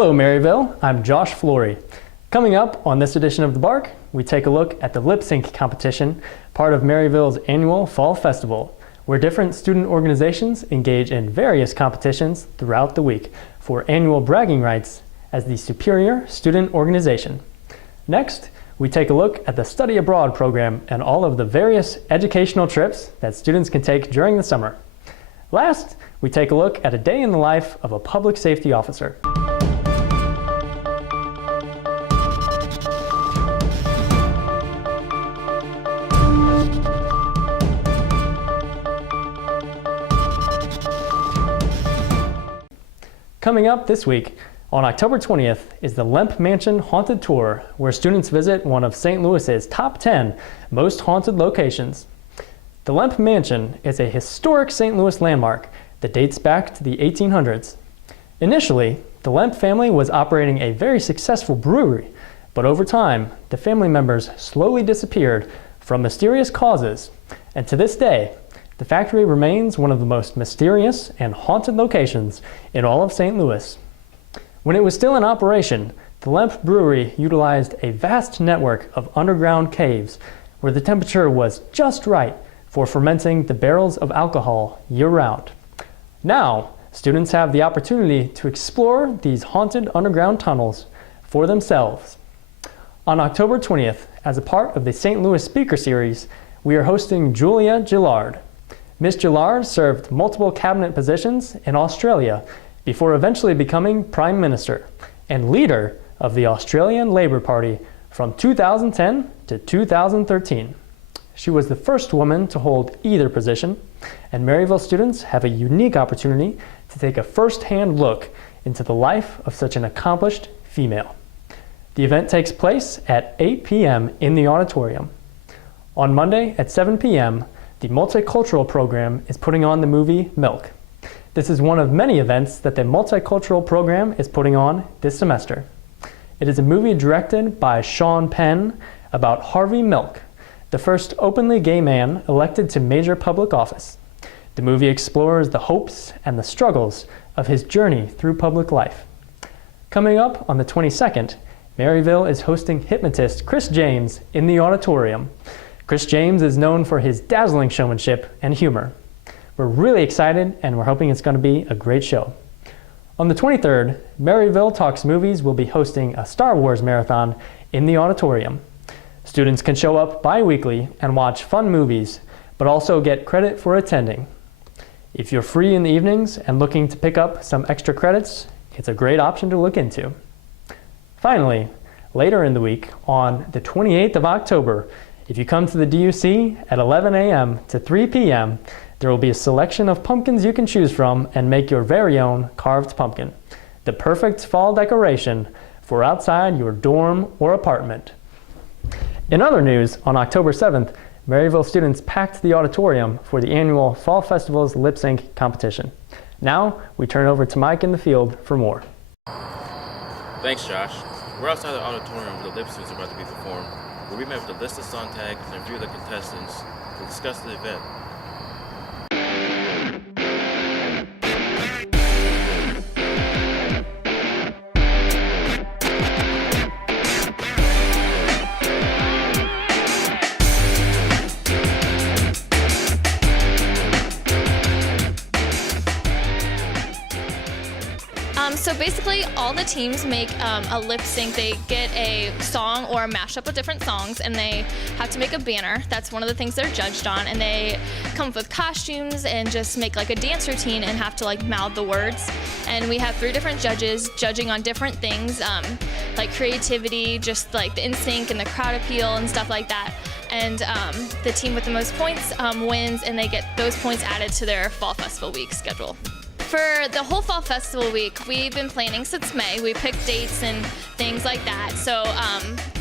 Hello Maryville, I'm Josh Flory. Coming up on this edition of The Bark, we take a look at the lip sync competition, part of Maryville's annual Fall Festival, where different student organizations engage in various competitions throughout the week for annual bragging rights as the superior student organization. Next, we take a look at the Study Abroad program and all of the various educational trips that students can take during the summer. Last, we take a look at a day in the life of a public safety officer. Coming up this week, on October 20th, is the Lemp Mansion Haunted Tour, where students visit one of St. Louis's top 10 most haunted locations. The Lemp Mansion is a historic St. Louis landmark that dates back to the 1800s. Initially, the Lemp family was operating a very successful brewery, but over time, the family members slowly disappeared from mysterious causes, and to this day, the factory remains one of the most mysterious and haunted locations in all of St. Louis. When it was still in operation, the Lemp Brewery utilized a vast network of underground caves where the temperature was just right for fermenting the barrels of alcohol year-round. Now, students have the opportunity to explore these haunted underground tunnels for themselves. On October 20th, as a part of the St. Louis Speaker Series, we are hosting Julia Gillard. Ms. Gillard served multiple cabinet positions in Australia before eventually becoming Prime Minister and leader of the Australian Labour Party from 2010 to 2013. She was the first woman to hold either position, and Maryville students have a unique opportunity to take a first-hand look into the life of such an accomplished female. The event takes place at 8 p.m. in the auditorium. On Monday at 7 p.m., the Multicultural program is putting on the movie Milk. This is one of many events that the Multicultural program is putting on this semester. It is a movie directed by Sean Penn about Harvey Milk, the first openly gay man elected to major public office. The movie explores the hopes and the struggles of his journey through public life. Coming up on the 22nd, Maryville is hosting hypnotist Chris James in the auditorium. Chris James is known for his dazzling showmanship and humor. We're really excited and we're hoping it's going to be a great show. On the 23rd, Maryville Talks Movies will be hosting a Star Wars marathon in the auditorium. Students can show up bi-weekly and watch fun movies, but also get credit for attending. If you're free in the evenings and looking to pick up some extra credits, it's a great option to look into. Finally, later in the week, on the 28th of October, if you come to the DUC at 11 a.m. to 3 p.m., there will be a selection of pumpkins you can choose from and make your very own carved pumpkin, the perfect fall decoration for outside your dorm or apartment. In other news, on October 7th, Maryville students packed the auditorium for the annual Fall Festival's lip sync competition. Now, we turn over to Mike in the field for more. Thanks, Josh. We're outside the auditorium where the lip syncs are about to be performed, where we met with the list of song tags and interview the contestants to discuss the event. So basically, all the teams make a lip sync. They get a song or a mashup of different songs, and they have to make a banner. That's one of the things they're judged on. And they come up with costumes and just make like a dance routine and have to like mouth the words. And we have 3 different judges judging on different things, like creativity, just like the in-sync and the crowd appeal and stuff like that. And the team with the most points wins, and they get those points added to their Fall Festival Week schedule. For the whole Fall Festival Week, we've been planning since May. We picked dates and things like that. So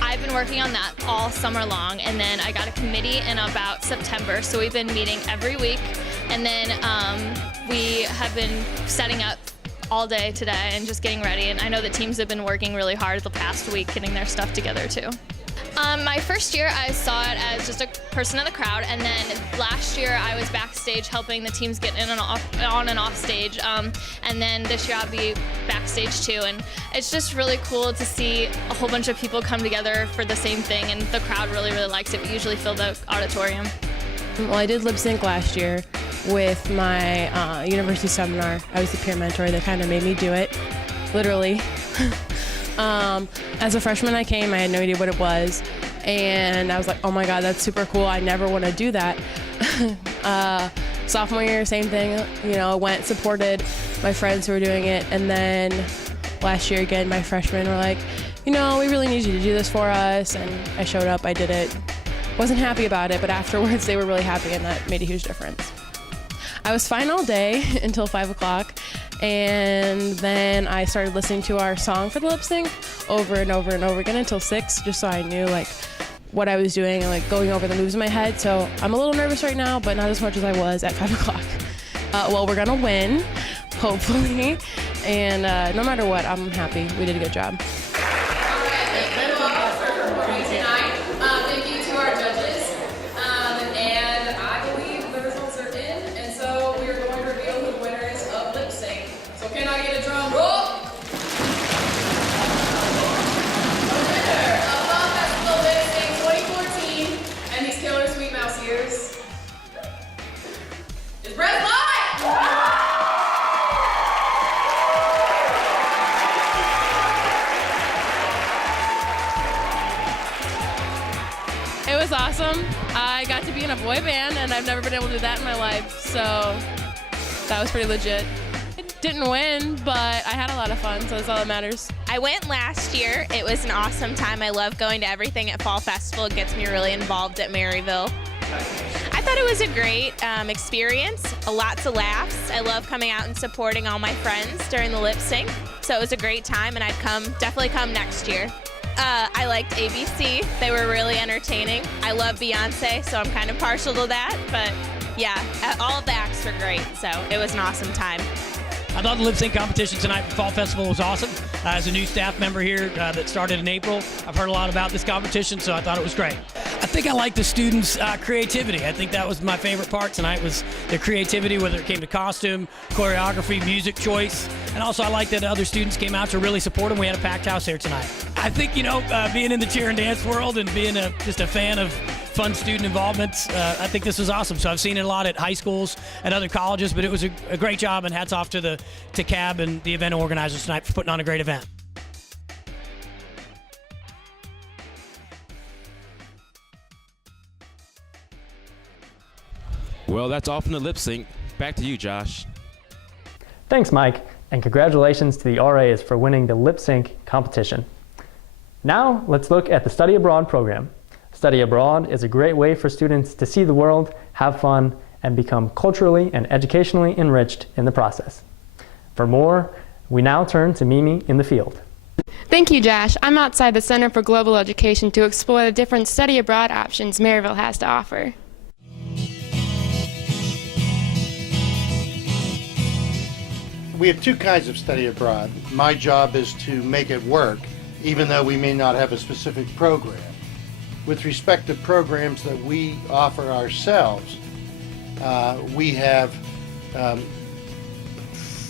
I've been working on that all summer long, and then I got a committee in about September. So we've been meeting every week, and then we have been setting up all day today and just getting ready. And I know the teams have been working really hard the past week getting their stuff together too. My first year, I saw it as just a person in the crowd, and then last year I was backstage helping the teams get in and on and off stage, and then this year I'll be backstage too, and it's just really cool to see a whole bunch of people come together for the same thing, and the crowd really, really likes it. We usually fill the auditorium. Well, I did lip sync last year with my university seminar. I was the peer mentor that kind of made me do it, literally. As a freshman I came, I had no idea what it was, and I was like, oh my god, that's super cool, I never want to do that. Sophomore year, same thing, you know, went, supported my friends who were doing it, and then last year again, my freshmen were like, you know, we really need you to do this for us, and I showed up, I did it. Wasn't happy about it, but afterwards they were really happy, and that made a huge difference. I was fine all day until 5 o'clock, and then I started listening to our song for the lip sync over and over and over again until 6, just so I knew like what I was doing and like going over the moves in my head. So I'm a little nervous right now, but not as much as I was at 5 o'clock. Well, we're gonna win, hopefully, and no matter what, I'm happy. We did a good job. It was awesome. I got to be in a boy band, and I've never been able to do that in my life, so that was pretty legit. I didn't win, but I had a lot of fun, so that's all that matters. I went last year. It was an awesome time. I love going to everything at Fall Festival. It gets me really involved at Maryville. I thought it was a great experience, lots of laughs. I love coming out and supporting all my friends during the lip sync, so it was a great time, and I'd definitely come next year. I liked ABC. They were really entertaining. I love Beyonce, so I'm kind of partial to that, but yeah, all of the acts were great, so it was an awesome time. I thought the lip sync competition tonight for Fall Festival was awesome. As a new staff member here that started in April, I've heard a lot about this competition, so I thought it was great. I think I liked the students' creativity. I think that was my favorite part tonight, was their creativity, whether it came to costume, choreography, music choice, and also I liked that other students came out to really support them. We had a packed house here tonight. I think, you know, being in the cheer and dance world and being just a fan of fun student involvements, I think this was awesome. So I've seen it a lot at high schools and other colleges, but it was a great job, and hats off to CAB and the event organizers tonight for putting on a great event. Well, that's all from the lip sync. Back to you, Josh. Thanks, Mike, and congratulations to the RAs for winning the lip sync competition. Now, let's look at the Study Abroad program. Study Abroad is a great way for students to see the world, have fun, and become culturally and educationally enriched in the process. For more, we now turn to Mimi in the field. Thank you, Josh. I'm outside the Center for Global Education to explore the different study abroad options Maryville has to offer. We have two kinds of study abroad. My job is to make it work, even though we may not have a specific program. With respect to programs that we offer ourselves, we have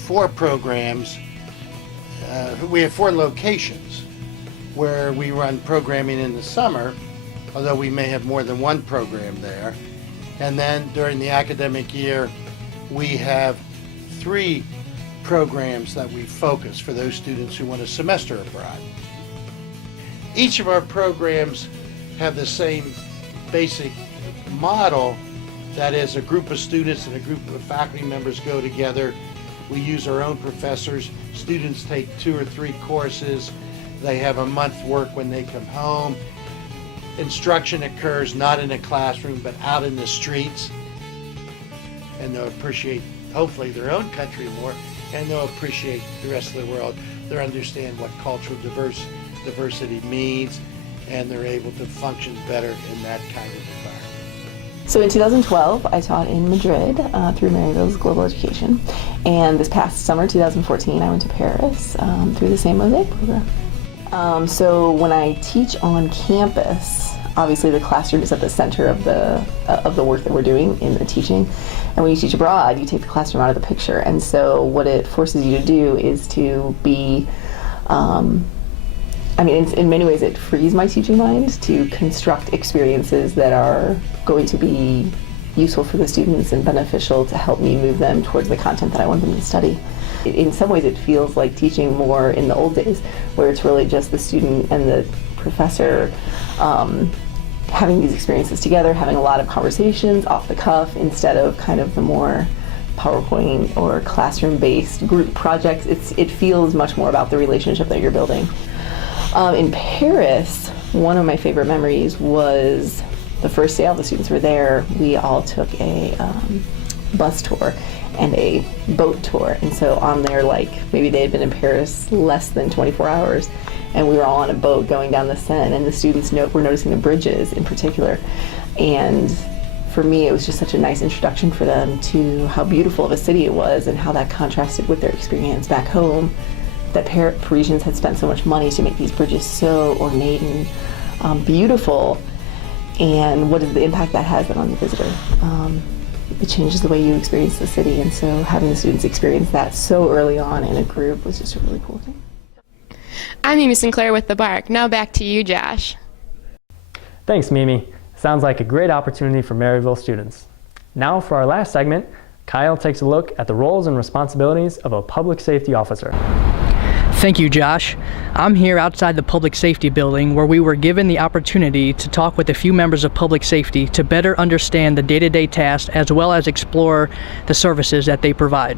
4 programs. We have 4 locations where we run programming in the summer, although we may have more than one program there. And then during the academic year, we have 3 programs that we focus for those students who want a semester abroad. Each of our programs have the same basic model, that is, a group of students and a group of faculty members go together. We use our own professors. Students take 2 or 3 courses. They have a month work when they come home. Instruction occurs not in a classroom but out in the streets, and they'll appreciate hopefully their own country more, and they'll appreciate the rest of the world. They'll understand what cultural diversity means, and they're able to function better in that kind of environment. So in 2012, I taught in Madrid through Maryville's Global Education, and this past summer, 2014, I went to Paris through the same Mosaic program. So when I teach on campus, obviously the classroom is at the center of the work that we're doing in the teaching. And when you teach abroad, you take the classroom out of the picture. And so what it forces you to do is to be, in many ways it frees my teaching mind to construct experiences that are going to be useful for the students and beneficial to help me move them towards the content that I want them to study. In some ways it feels like teaching more in the old days, where it's really just the student and the professor having these experiences together, having a lot of conversations off the cuff instead of kind of the more PowerPoint or classroom-based group projects. It feels much more about the relationship that you're building. In Paris, one of my favorite memories was the first day all the students were there. We all took a bus tour and a boat tour, and so on there, like maybe they had been in Paris less than 24 hours, and we were all on a boat going down the Seine, and the students were noticing the bridges in particular. And for me, it was just such a nice introduction for them to how beautiful of a city it was and how that contrasted with their experience back home, that Parisians had spent so much money to make these bridges so ornate and beautiful, and what is the impact that has on the visitor. It changes the way you experience the city, and so having the students experience that so early on in a group was just a really cool thing. I'm Mimi Sinclair with The Bark. Now back to you, Josh. Thanks, Mimi. Sounds like a great opportunity for Maryville students. Now for our last segment, Kyle takes a look at the roles and responsibilities of a public safety officer. Thank you, Josh. I'm here outside the Public Safety Building, where we were given the opportunity to talk with a few members of public safety to better understand the day-to-day tasks as well as explore the services that they provide.